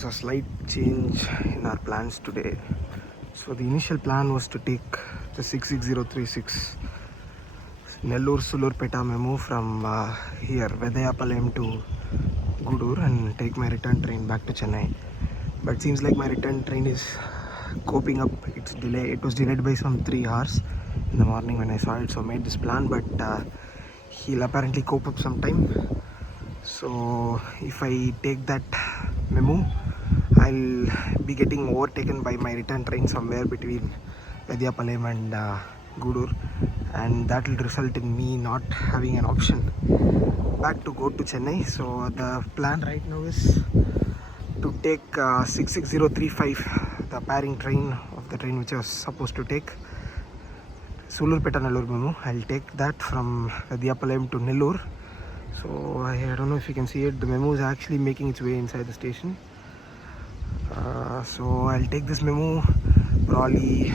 there's a slight change in our plans today. So the initial plan was to take the 66036 Nellore Sulurpeta memo from here Vedayapalem to Gudur and take my return train back to Chennai. But seems like my return train is coping up its delay. It was delayed by some 3 hours in the morning when I saw it, so I made this plan, but he'll apparently cope up some time. So if I take that memo, I'll be getting overtaken by my return train somewhere between Vedayapalem and Gudur, and that will result in me not having an option back to go to Chennai. So the plan right now is to take 66035, the pairing train of the train which I was supposed to take, Sulurpeta Nellore memo. I'll take that from Vedayapalem to Nellore. So I don't know if you can see it, the memo is actually making its way inside the station. So I'll take this memo, probably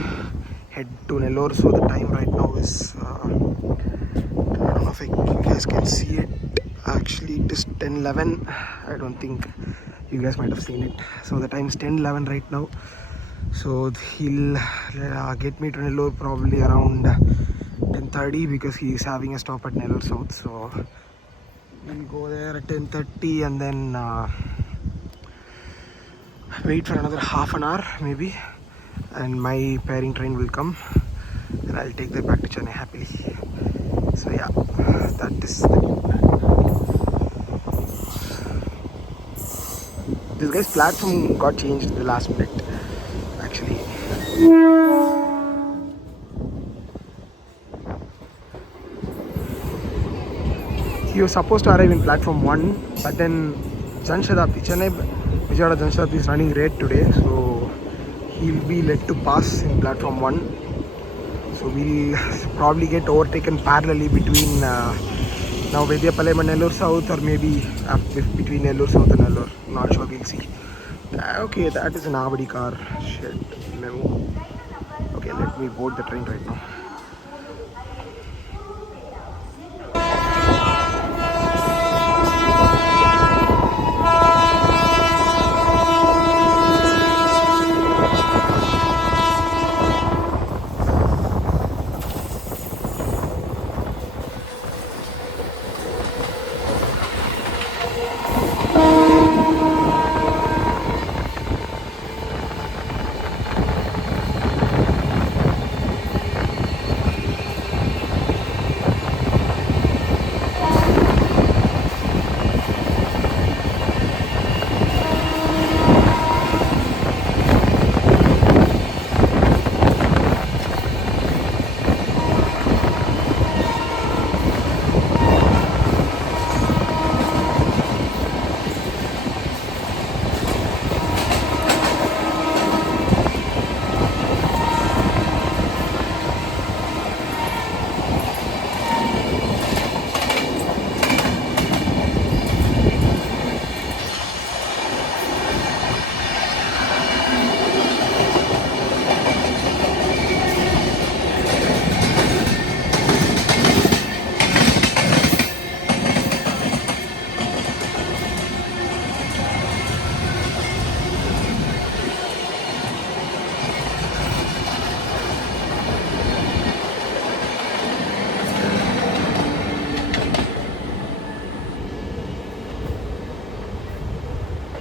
head to Nellore. So the time right now is I don't know if you guys can see it. Actually it is 10:11. I don't think you guys might have seen it. So the time is 10:11 right now. So he'll get me to Nellore probably around 10:30 because he is having a stop at Nellore South. So we'll go there at 10:30 and then wait for another half an hour maybe, and my pairing train will come and I'll take that back to Chennai happily. So yeah, that is the new plan. This guy's platform got changed in the last minute actually. He was supposed to arrive in platform 1, but then Shatabdi, Chennai Vijayawada Shatabdi is running late today, so he'll be led to pass in platform 1. So we'll probably get overtaken parallelly between now Vedayapalem and Nellore South, or maybe between Nellore South and Nellore. Not sure, we'll see. Okay, that is an Avadi car shed memo. Okay, let me board the train right now.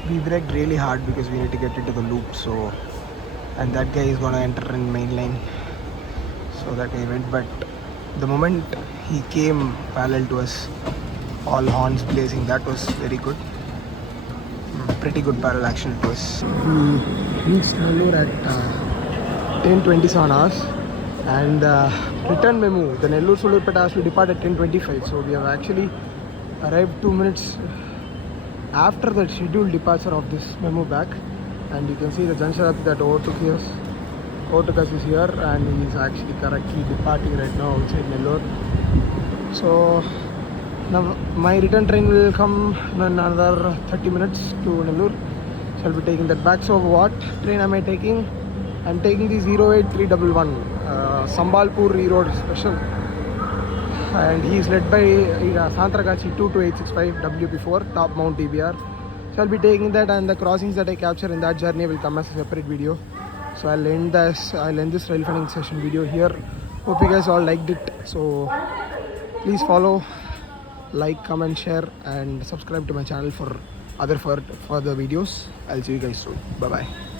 We braked really hard because we need to get into the loop, so, and that guy is gonna enter in main line, so that guy went. But the moment he came parallel to us, all horns blazing, that was very good. Pretty good parallel action it was. We reached Nellore at 10:27 hours, and return memo, the Nellore Sulurpeta has to depart at 10:25, so we have actually arrived 2 minutes after the scheduled departure of this memo back. And you can see the Shatabdi that overtook us is here, and he is actually correctly departing right now outside Nellore. So now my return train will come in another 30 minutes to Nellore, so I'll be taking that back. So what train am I taking? I'm taking the 08311 Sambalpur E-Road special, and he is led by Santragachi 22865 WP4 top mount TBR. So I'll be taking that, and the crossings that I capture in that journey will come as a separate video. So I'll end this trail running session video here. Hope you guys all liked it. So please follow, like, comment, share, and subscribe to my channel for other further videos. I'll see you guys soon. Bye bye.